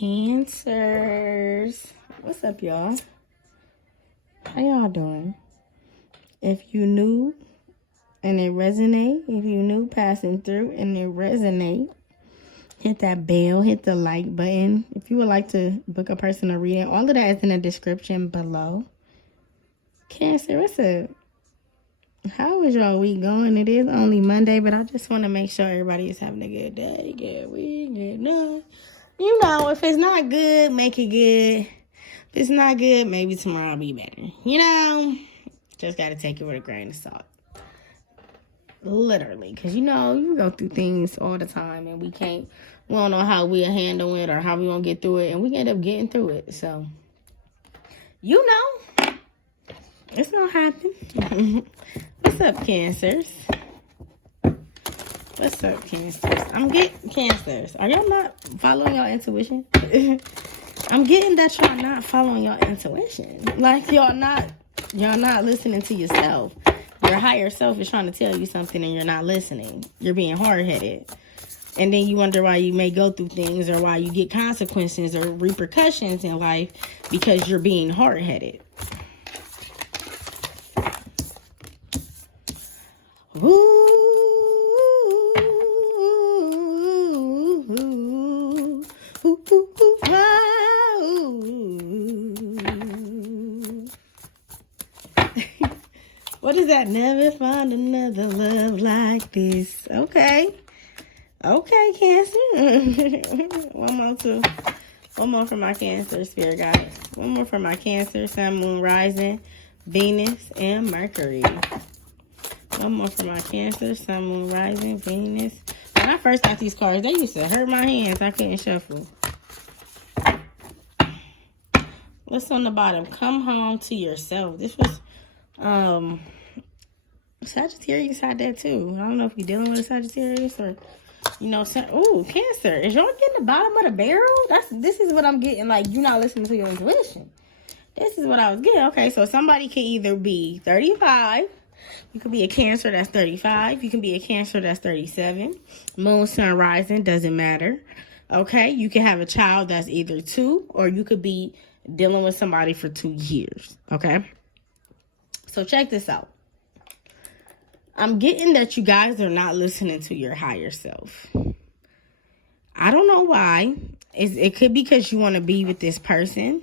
Cancers. What's up, y'all? How y'all doing? If you new and it resonate, if you new passing through and it resonate, hit that bell, hit the like button. If you would like to book a personal reading, all of that is in the description below. Cancer, what's up? How is y'all week going? It is only Monday, but I just want to make sure everybody is having a good day, good week, good night. You know, if it's not good, make it good. If it's not good, maybe tomorrow will be better. You know, just got to take it with a grain of salt. Literally, because, you know, you go through things all the time, and we don't know how we'll handle it or how we gonna get through it, and we end up getting through it. So, you know, it's gonna happen. What's up, Cancers? What's up, Cancers? I'm getting Cancers. Are y'all not following your intuition? I'm getting that y'all not following your intuition. Like y'all not listening to yourself. Your higher self is trying to tell you something and you're not listening. You're being hard-headed. And then you wonder why you may go through things or why you get consequences or repercussions in life because you're being hard-headed. Ooh. What is that? Never find another love like this. Okay. Okay, Cancer. One more for my Cancer, Spirit Guide. One more for my Cancer, Sun, Moon, Rising, Venus, and Mercury. One more for my Cancer, Sun, Moon, Rising, Venus. When I first got these cards, they used to hurt my hands. I couldn't shuffle. What's on the bottom? Come home to yourself. This was Sagittarius had that too. I don't know if you're dealing with a Sagittarius or, you know, ooh, Cancer. Is y'all getting the bottom of the barrel? This is what I'm getting. Like, you're not listening to your intuition. This is what I was getting. Okay, so somebody can either be 35. You could be a Cancer that's 35. You can be a Cancer that's 37. Moon, Sun, Rising, doesn't matter. Okay, you can have a child that's either 2, or you could be dealing with somebody for 2 years. Okay, so check this out. I'm getting that you guys are not listening to your higher self. I don't know why. It could be because you want to be with this person.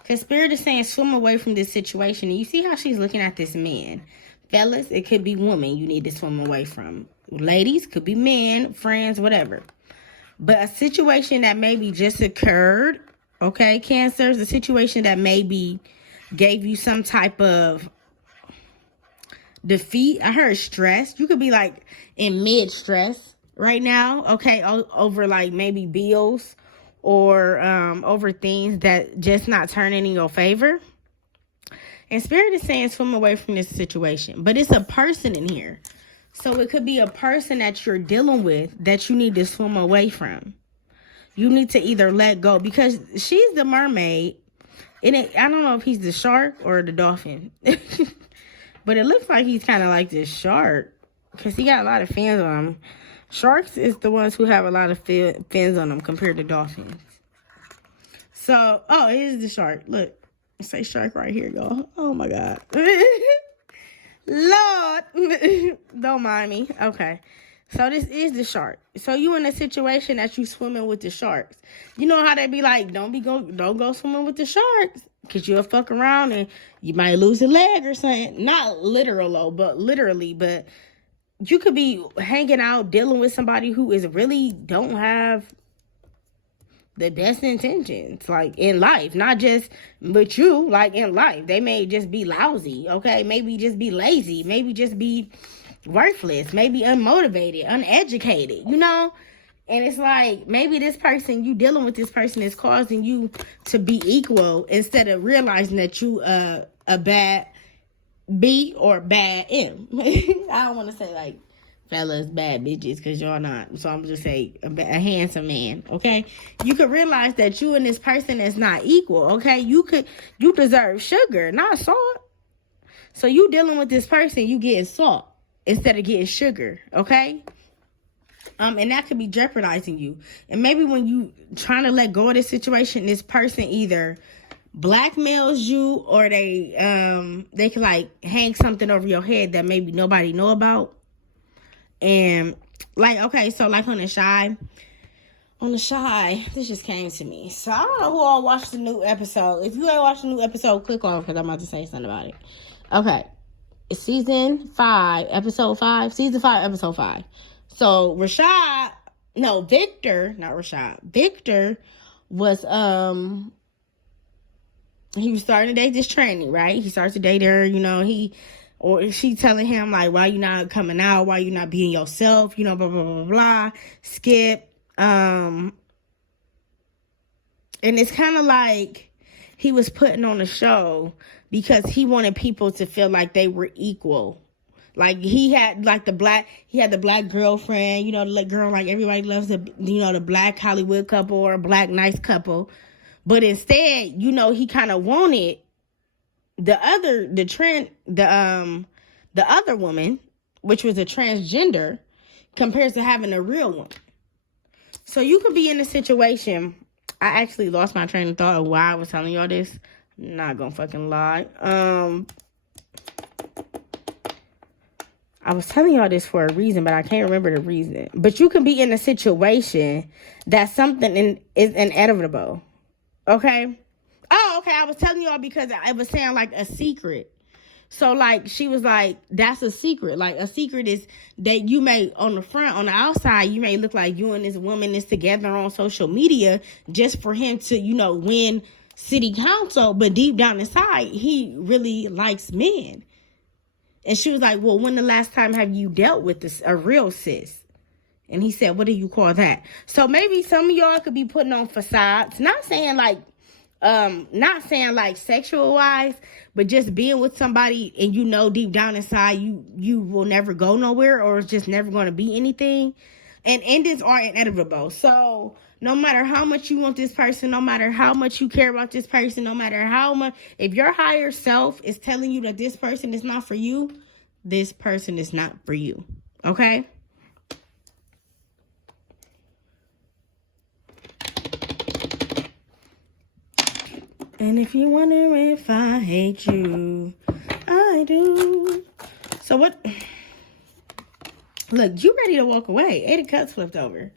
Because Spirit is saying swim away from this situation. And you see how she's looking at this man. Fellas, it could be women you need to swim away from. Ladies, could be men, friends, whatever. But a situation that maybe just occurred, okay, Cancers, a situation that maybe gave you some type of defeat. I heard stress. You could be like in mid-stress right now, okay, over like maybe bills or over things that just not turning in your favor. And Spirit is saying swim away from this situation. But it's a person in here. So it could be a person that you're dealing with that you need to swim away from. You need to either let go, because she's the mermaid. And I don't know if he's the shark or the dolphin. But it looks like he's kind of like this shark, because he got a lot of fins on him. Sharks is the ones who have a lot of fins on them compared to dolphins. So, oh, here's the shark. Look, it say shark right here, y'all. Oh, my God. Lord. Don't mind me. Okay. So this is the shark. So you in a situation that you swimming with the sharks. You know how they be like, don't go swimming with the sharks, because you'll fuck around and you might lose a leg or something. Not literal, but literally. But you could be hanging out, dealing with somebody who is really don't have the best intentions, like in life. Not just with you, like in life. They may just be lousy, okay? Maybe just be lazy. Maybe just be worthless, maybe unmotivated, uneducated, you know? And it's like, maybe this person, you dealing with this person is causing you to be equal instead of realizing that you a bad B or bad M. I don't want to say like fellas, bad bitches, because y'all not. So I'm just say a handsome man, okay? You could realize that you and this person is not equal, okay? You deserve sugar, not salt. So you dealing with this person, you getting salt instead of getting sugar, okay? And that could be jeopardizing you. And maybe when you trying to let go of this situation, this person either blackmails you or they can like hang something over your head that maybe nobody know about. And like, okay, so like on the shy, this just came to me. So I don't know who all watched the new episode. If you ain't watched the new episode, click on, because I'm about to say something about it. Okay. It's season 5, episode 5. Season 5, episode 5. So Victor was he was starting to date this tranny, right? He starts to date her, you know, she telling him like, why you not coming out, why you not being yourself, you know, blah blah blah blah. Skip. And it's kind of like he was putting on a show because he wanted people to feel like they were equal. Like he had the black girlfriend, you know, the girl like everybody loves the black Hollywood couple or black nice couple. But instead, you know, he kind of wanted the other woman, which was a transgender, compared to having a real one. So you could be in a situation. I actually lost my train of thought of why I was telling y'all this. I'm not gonna fucking lie. I was telling y'all this for a reason, but I can't remember the reason. But you can be in a situation that something is inevitable. Okay? Oh, okay. I was telling y'all because I was saying like a secret. So, like, she was like, that's a secret. Like, a secret is that you may, on the outside, you may look like you and this woman is together on social media just for him to, you know, win city council. But deep down inside, he really likes men. And she was like, well, when the last time have you dealt with a real cis? And he said, what do you call that? So maybe some of y'all could be putting on facades. Not saying like sexual wise, but just being with somebody and you know deep down inside you will never go nowhere, or it's just never going to be anything. And endings are inevitable. So no matter how much you want this person, no matter how much you care about this person, no matter how much, if your higher self is telling you that this person is not for you, this person is not for you. Okay? And if you wonder if I hate you, I do. So what? Look, you ready to walk away. 8 of Cups flipped over.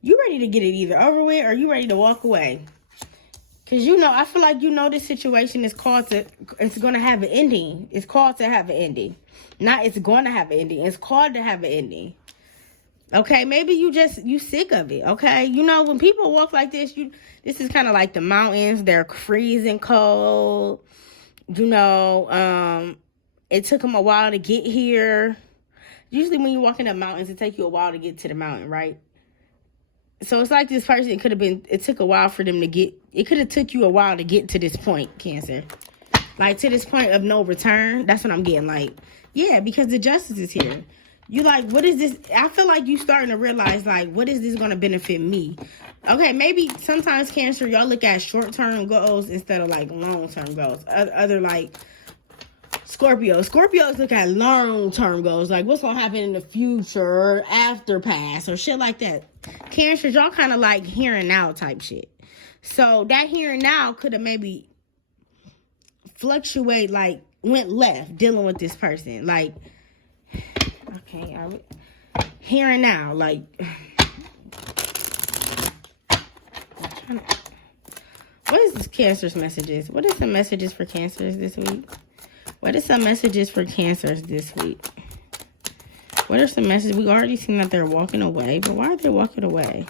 You ready to get it either over with or you ready to walk away. Because, you know, I feel like, you know, this situation is it's going to have an ending. It's called to have an ending. Not it's going to have an ending. It's called to have an ending. Okay, maybe you sick of it, okay? You know, when people walk like this, this is kind of like the mountains. They're freezing cold. You know, it took them a while to get here. Usually when you're walking up mountains, it takes you a while to get to the mountain, right? So it's like this person, it took a while for them to get, it could have took you a while to get to this point, Cancer. Like, to this point of no return. That's what I'm getting, like, yeah, because the justice is here. You like, what is this? I feel like you starting to realize, like, what is this going to benefit me? Okay, maybe sometimes, Cancer, y'all look at short-term goals instead of, like, long-term goals. Other like, Scorpios look at long-term goals. Like, what's going to happen in the future or after past or shit like that. Cancer, y'all kind of like here and now type shit. So, that here and now could have maybe fluctuate, like, went left dealing with this person. Like, okay, here and now, like, what is this Cancer's messages? What is some messages for Cancers this week? What are some messages for Cancers this week? What are some messages? We already seen that they're walking away, but why are they walking away?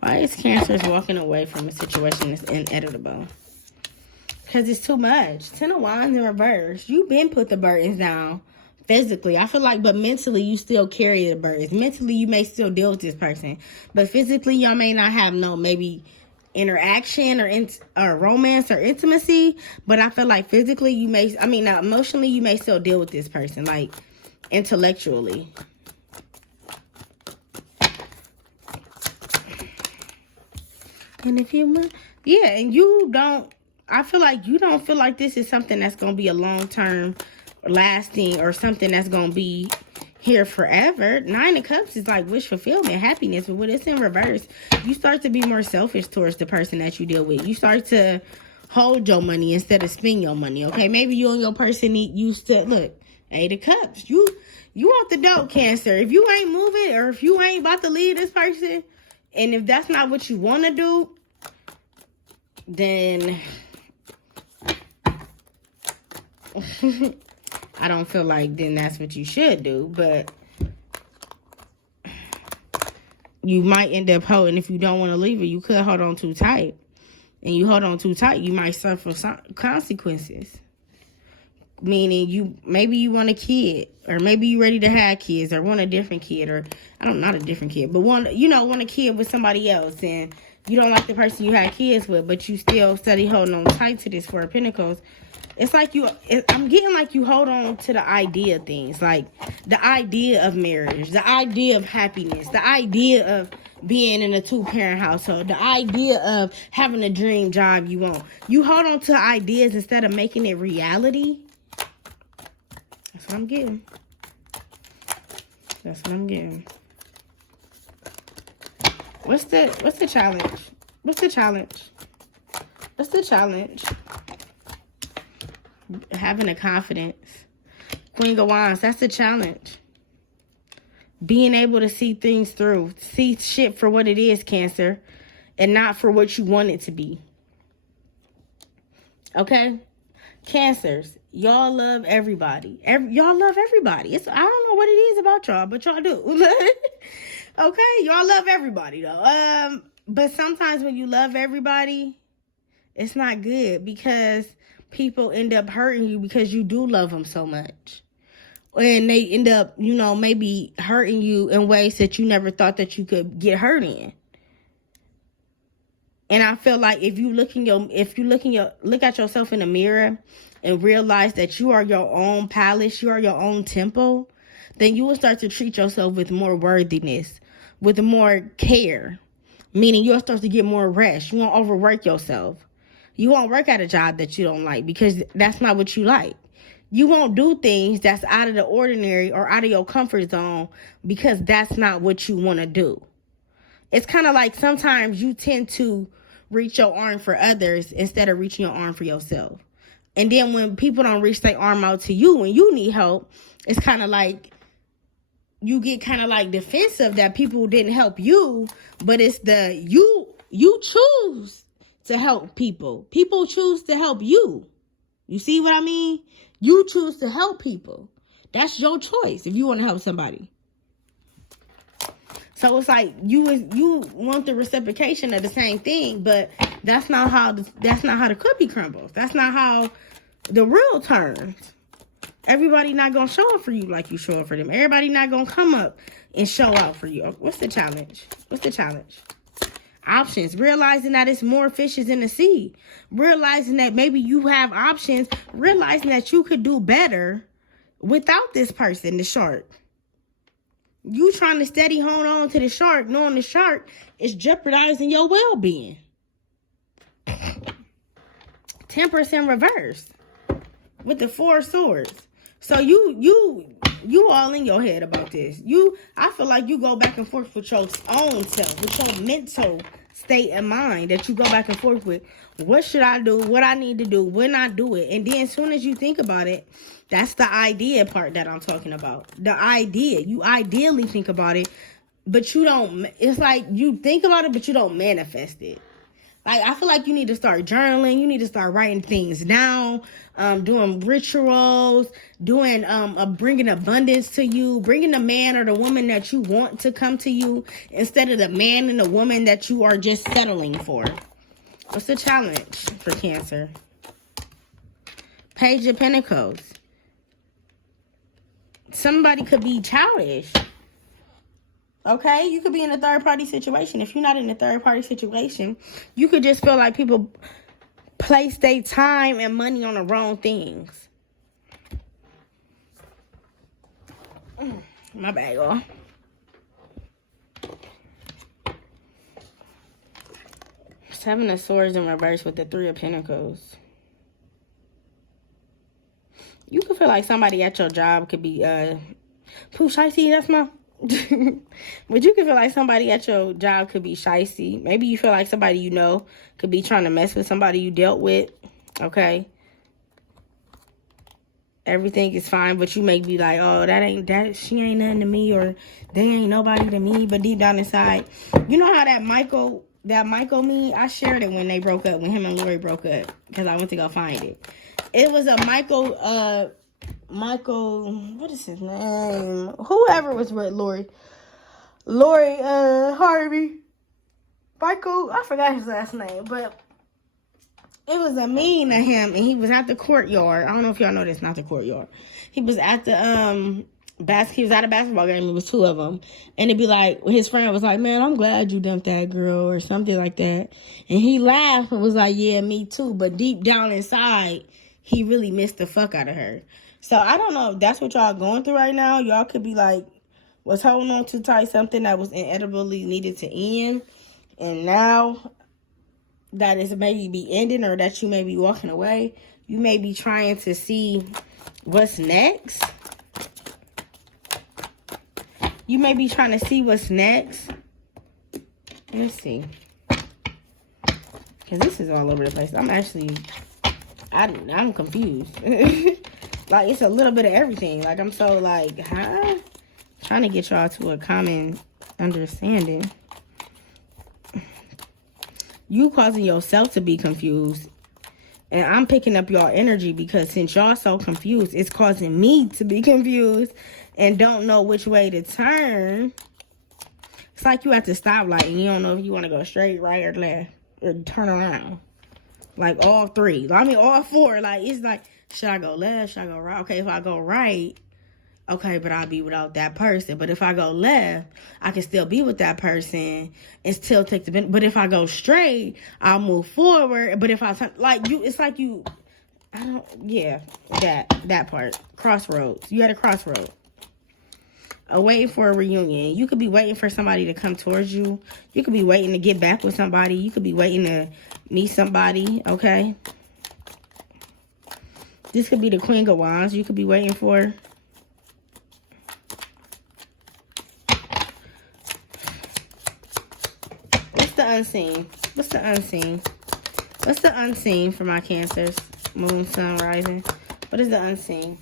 Why is Cancers walking away from a situation that's inevitable? Because it's too much. 10 of Wands in reverse. You've been put the burdens down physically. I feel like, but mentally, you still carry the burdens. Mentally, you may still deal with this person. But physically, y'all may not have no maybe interaction or romance or intimacy. But I feel like physically, emotionally, you may still deal with this person. Like, intellectually. And if you want, yeah, and you don't, I feel like you don't feel like this is something that's going to be a long-term lasting or something that's going to be here forever. 9 of Cups is like wish fulfillment, happiness. But when it's in reverse, you start to be more selfish towards the person that you deal with. You start to hold your money instead of spend your money, okay? Maybe you and your person used to, look, 8 of Cups. You out the dope, Cancer. If you ain't moving or if you ain't about to leave this person, and if that's not what you want to do, then I don't feel like then that's what you should do. But you might end up holding, if you don't want to leave it, you could hold on too tight. And you hold on too tight, you might suffer some consequences. Meaning maybe you want a kid, or maybe you ready to have kids, or want a different kid, or not a different kid, but want a kid with somebody else, and you don't like the person you had kids with, but you still steady holding on tight to this 4 of Pentacles. It's like I'm getting like you hold on to the idea of things, like the idea of marriage, the idea of happiness, the idea of being in a 2-parent household, the idea of having a dream job you want. You hold on to ideas instead of making it reality. That's what I'm getting. That's what I'm getting. What's the challenge? What's the challenge? What's the challenge? Having a confidence. Queen of Wands, that's the challenge. Being able to see things through. See shit for what it is, Cancer. And not for what you want it to be. Okay? Cancers, y'all love everybody. Y'all love everybody. I don't know what it is about y'all, but y'all do. Okay? Y'all love everybody, though. But sometimes when you love everybody, it's not good because people end up hurting you because you do love them so much. And they end up, maybe hurting you in ways that you never thought that you could get hurt in. And I feel like if you look at yourself in the mirror and realize that you are your own palace, you are your own temple, then you will start to treat yourself with more worthiness, with more care. Meaning you'll start to get more rest. You won't overwork yourself. You won't work at a job that you don't like because that's not what you like. You won't do things that's out of the ordinary or out of your comfort zone because that's not what you want to do. It's kind of like sometimes you tend to reach your arm for others instead of reaching your arm for yourself. And then when people don't reach their arm out to you when you need help, it's kind of like you get kind of like defensive that people didn't help you, but it's you choose to help people. People choose to help you. You see what I mean? You choose to help people. That's your choice if you want to help somebody. So it's like you want the reciprocation of the same thing, but that's not how the cookie crumbles. That's not how the world turns. Everybody not gonna show up for you like you show up for them. Everybody not gonna come up and show out for you. What's the challenge? What's the challenge? Options. Realizing that it's more fishes in the sea. Realizing that maybe you have options. Realizing that you could do better without this person, the shark. You trying to steady hold on to the shark, knowing the shark is jeopardizing your well-being. Temperance in reverse with the 4 of swords. So you all in your head about this. I feel like you go back and forth with your own self, with your mental state and mind that you go back and forth with. What should I do? What I need to do? When I do it? And then as soon as you think about it, that's the idea part that I'm talking about. The idea. You ideally think about it, but you don't. It's like you think about it, but you don't manifest it. Like, I feel like you need to start journaling. You need to start writing things down, doing rituals, doing bringing abundance to you, bringing the man or the woman that you want to come to you instead of the man and the woman that you are just settling for. What's the challenge for Cancer? Page of Pentacles. Somebody could be childish. Okay, you could be in a third-party situation. If you're not in a third-party situation, you could just feel like people place their time and money on the wrong things. My bad, y'all. Seven of Swords in reverse with the 3 of Pentacles. You could feel like somebody at your job could be Who shicey? That's my... But you can feel like somebody at your job could be shicey. Maybe you feel like somebody you know could be trying to mess with somebody you dealt with. Okay? Everything is fine, but you may be like, oh, she ain't nothing to me, or they ain't nobody to me. But deep down inside, you know how that Michael meme, I shared it when they broke up, when him and Lori broke up, because I went to go find it. It was a Michael, what is his name? Whoever was with Lori Harvey. Michael, I forgot his last name, but it was a meme of him, and he was at the courtyard. I don't know if y'all know this, not the courtyard. He was at the he was at a basketball game. It was two of them, and it'd be like his friend was like, "Man, I'm glad you dumped that girl," or something like that. And he laughed and was like, "Yeah, me too." But deep down inside, he really missed the fuck out of her. So I don't know if that's what y'all going through right now. Y'all could be like, was holding on too tight something that was inevitably needed to end, and now that is maybe be ending, or that you may be walking away. You may be trying to see what's next. You may be trying to see what's next. Let's see. Because this is all over the place. I'm confused. Like, it's a little bit of everything. Like, I'm so like, huh? Trying to get y'all to a common understanding. You causing yourself to be confused. And I'm picking up y'all energy because since y'all so confused, it's causing me to be confused and don't know which way to turn. It's like you at the stoplight and you don't know if you want to go straight, right, or left, or turn around. Like all three. I mean, all four. Like, it's like, should I go left? Should I go right? Okay, if I go right, okay, but I'll be without that person. But if I go left, I can still be with that person and still take the benefit. But if I go straight, I'll move forward. But if I turn, like, you, it's like you, I don't, yeah, that part. Crossroads. You at a crossroad. Waiting for a reunion. You could be waiting for somebody to come towards you. You could be waiting to get back with somebody. You could be waiting to meet somebody, okay? This could be the Queen of Wands you could be waiting for. What's the unseen? What's the unseen? What's the unseen for my Cancers? Moon, Sun, Rising. What is the unseen?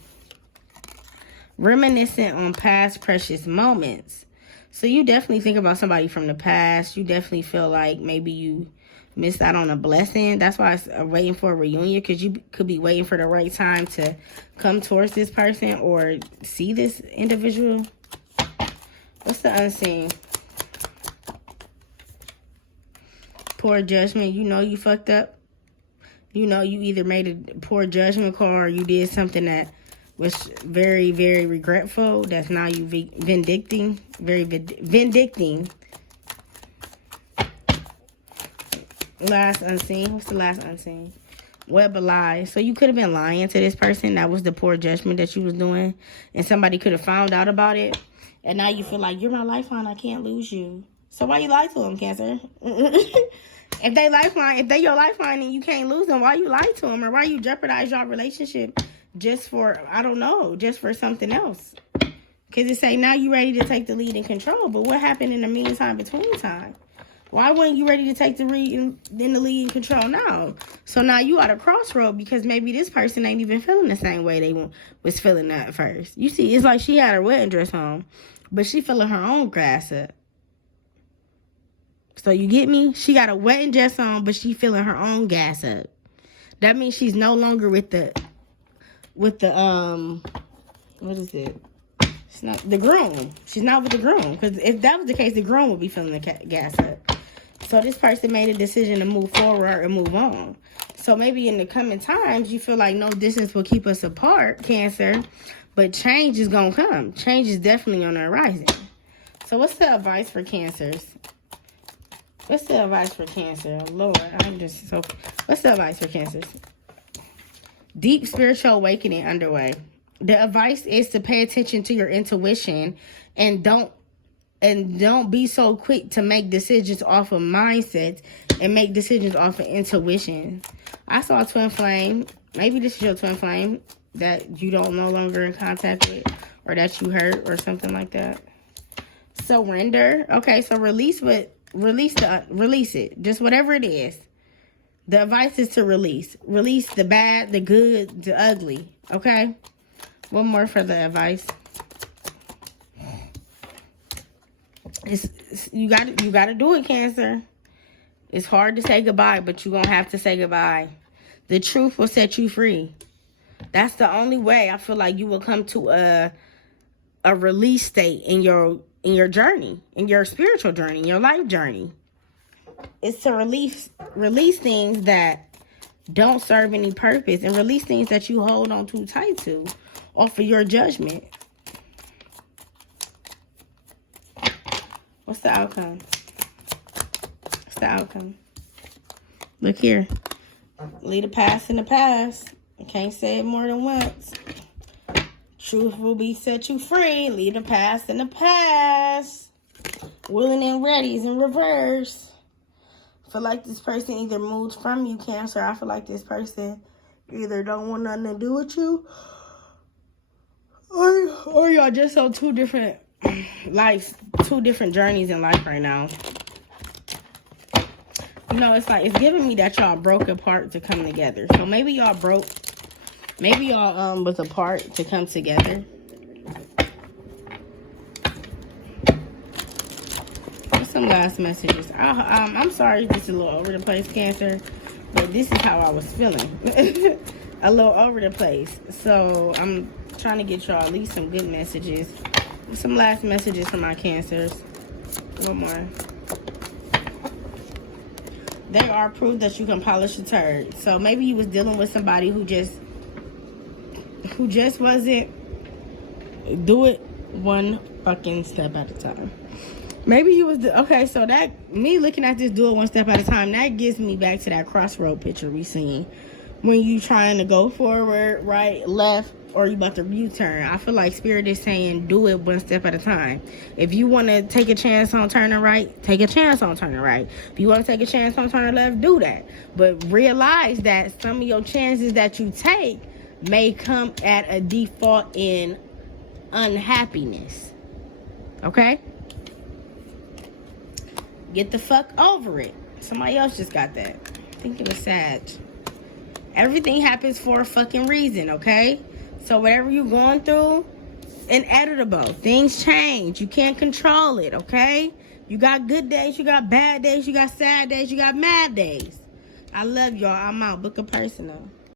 Reminiscent on past precious moments. So you definitely think about somebody from the past. You definitely feel like maybe you missed out on a blessing. That's why it's waiting for a reunion, because you could be waiting for the right time to come towards this person or see this individual. What's the unseen? Poor judgment. You know you fucked up. You know you either made a poor judgment call or you did something that was very, very regretful. That's now you vindicting. Very vindicting. Last unseen. What's the last unseen? Web of lies. So you could have been lying to this person. That was the poor judgment that you was doing. And somebody could have found out about it. And now you feel like, you're my lifeline. I can't lose you. So why you lie to them, Cancer? If they your lifeline and you can't lose them, why you lie to them? Or why you jeopardize your relationship just for, I don't know, just for something else? Because it say now you ready to take the lead and control. But what happened in the meantime, between time? Why weren't you ready to take the lead and control now? So now you at a crossroad because maybe this person ain't even feeling the same way they was feeling that at first. You see, it's like she had her wedding dress on, but she feeling her own grass up. So you get me? She got a wedding dress on, but she feeling her own gas up. That means she's no longer with the what is it? It's not the groom. She's not with the groom. Because if that was the case, the groom would be feeling the gas up. So this person made a decision to move forward and move on. So maybe in the coming times, you feel like no distance will keep us apart, Cancer. But change is going to come. Change is definitely on the horizon. So what's the advice for Cancers? What's the advice for Cancer? Lord, what's the advice for Cancers? Deep spiritual awakening underway. The advice is to pay attention to your intuition and don't be so quick to make decisions off of mindset and make decisions off of intuition. I saw a twin flame. Maybe this is your twin flame. that you don't no longer in contact with, or that you hurt, or something like that. Surrender. Okay, so release it. Just whatever it is. The advice is to release. Release the bad, the good, the ugly. Okay? One more for the advice. You gotta do it, Cancer. It's hard to say goodbye, but you're gonna have to say goodbye. The truth will set you free. That's the only way I feel like you will come to a release state in your journey, in your spiritual journey, in your life journey. It's to release things that don't serve any purpose, and release things that you hold on too tight to off of your judgment. What's the outcome? What's the outcome? Look here. Leave the past in the past. I can't say it more than once. Truth will be set you free. Leave the past in the past. Willing and ready is in reverse. I feel like this person either moved from you, Cancer. I feel like this person either don't want nothing to do with you, or y'all just on two different lives, two different journeys in life right now. You know, it's like, it's giving me that y'all broke apart to come together. So maybe y'all was apart to come together. Some last messages. I'm sorry this is a little over the place, Cancer, but this is how I was feeling. A little over the place. So I'm trying to get y'all at least some good messages. Some last messages from my Cancers. One more. They are proof that you can polish a turd. So maybe you was dealing with somebody who just wasn't, do it one fucking step at a time. Maybe you was, okay, so that, me looking at this, do it one step at a time, that gives me back to that crossroad picture we seen. When you trying to go forward, right, left, or you about to U-turn. I feel like Spirit is saying, do it one step at a time. If you want to take a chance on turning right, take a chance on turning right. If you want to take a chance on turning left, do that. But realize that some of your chances that you take may come at a default in unhappiness. Okay? Get the fuck over it. Somebody else just got that. I think it was Sag. Everything happens for a fucking reason, okay? So whatever you're going through, InEvItable. Things change. You can't control it, okay? You got good days, you got bad days, you got sad days, you got mad days. I love y'all. I'm out. Book a personal.